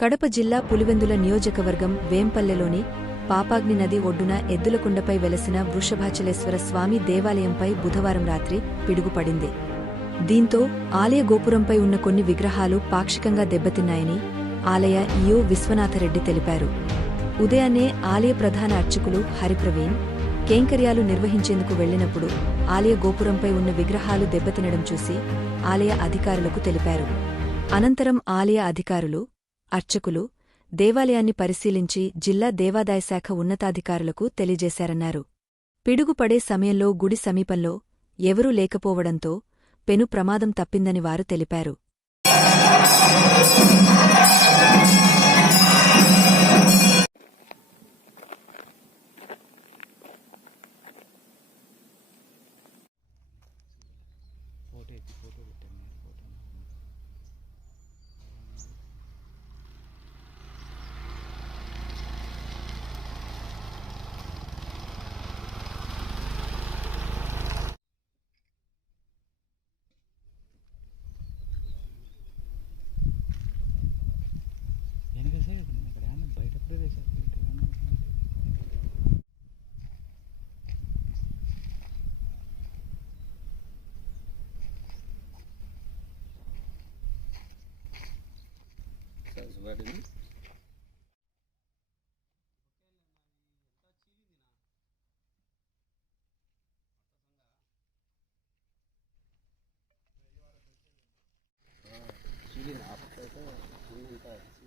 కడప జిల్లా పులివెందుల నియోజకవర్గం వేంపల్లెలోని పాపాగ్ని నది ఒడ్డున ఎద్దులకుండపై వెలసిన వృషభాచలేశ్వర స్వామి దేవాలయంపై బుధవారం రాత్రి పిడుగుపడింది. దీంతో ఆలయ గోపురంపై ఉన్న కొన్ని విగ్రహాలు పాక్షికంగా దెబ్బతిన్నాయని ఆలయ ఈయో విశ్వనాథరెడ్డి తెలిపారు. ఉదయాన్నే ఆలయ ప్రధాన అర్చకులు హరిప్రవీణ్ కేంకర్యాలు నిర్వహించేందుకు వెళ్ళినప్పుడు ఆలయ గోపురంపై ఉన్న విగ్రహాలు దెబ్బతినడం చూసి ఆలయ అధికారులకు తెలిపారు. అనంతరం ఆలయ అధికారులు అర్చకులు దేవాలయాన్ని పరిశీలించి జిల్లా దేవాదాయ శాఖ ఉన్నతాధికారులకు తెలియజేశారన్నారు. పిడుగుపడే సమయంలో గుడి సమీపంలో ఎవరూ లేకపోవడంతో పెను ప్రమాదం తప్పిందని వారు తెలిపారు. Thanks.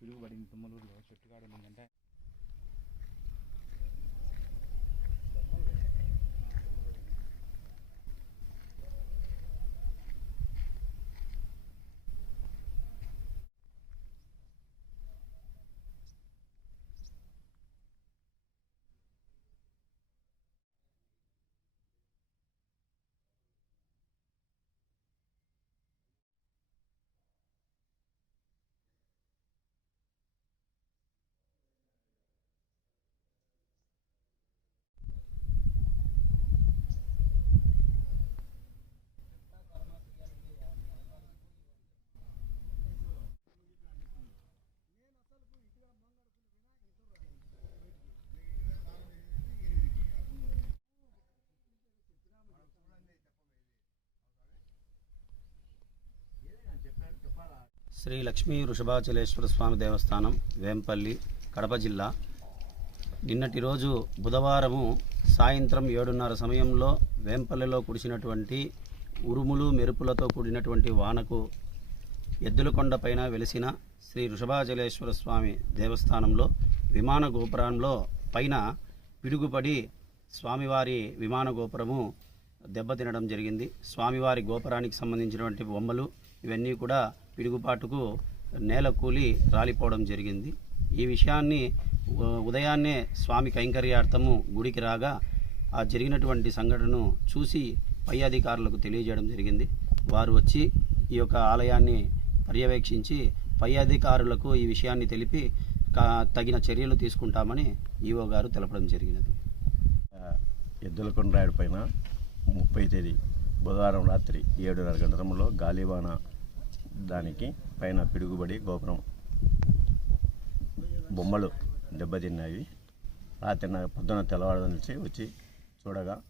పిడుగుపడింది తుమ్మలూరులో చెట్టు కాడ ఉందంటే శ్రీ లక్ష్మీ వృషభాచలేశ్వర స్వామి దేవస్థానం వేంపల్లి కడప జిల్లా. నిన్నటి రోజు బుధవారము సాయంత్రం ఏడున్నర సమయంలో వేంపల్లిలో కురిసినటువంటి ఉరుములు మెరుపులతో కూడినటువంటి వానకు ఎద్దులకొండ పైన వెలిసిన శ్రీ వృషభాచలేశ్వర స్వామి దేవస్థానంలో విమాన గోపురంలో పైన పిడుగుపడి స్వామివారి విమాన గోపురము దెబ్బతినడం జరిగింది. స్వామివారి గోపురానికి సంబంధించినటువంటి బొమ్మలు ఇవన్నీ కూడా పిడుగుపాటుకు నేల కూలి రాలిపోవడం జరిగింది. ఈ విషయాన్ని ఉదయాన్నే స్వామి కైంకర్యార్థము గుడికి రాగా ఆ జరిగినటువంటి సంఘటనను చూసి పై అధికారులకు తెలియజేయడం జరిగింది. వారు వచ్చి ఈ యొక్క ఆలయాన్ని పర్యవేక్షించి పై అధికారులకు ఈ విషయాన్ని తెలిపి కా- తగిన చర్యలు తీసుకుంటామని ఈవో గారు తెలపడం జరిగినది. ఎద్దులకొండ రాయుడు పైన ముప్పై తేదీ బుధవారం రాత్రి ఏడున్నర గంటల గాలివాన దానికి పైన పిడుగుబడి గోపురం. బొమ్మలు దెబ్బతిన్నాయి. రాత్రి నా పొద్దున తెల్లవారు నుంచి వచ్చి చూడగా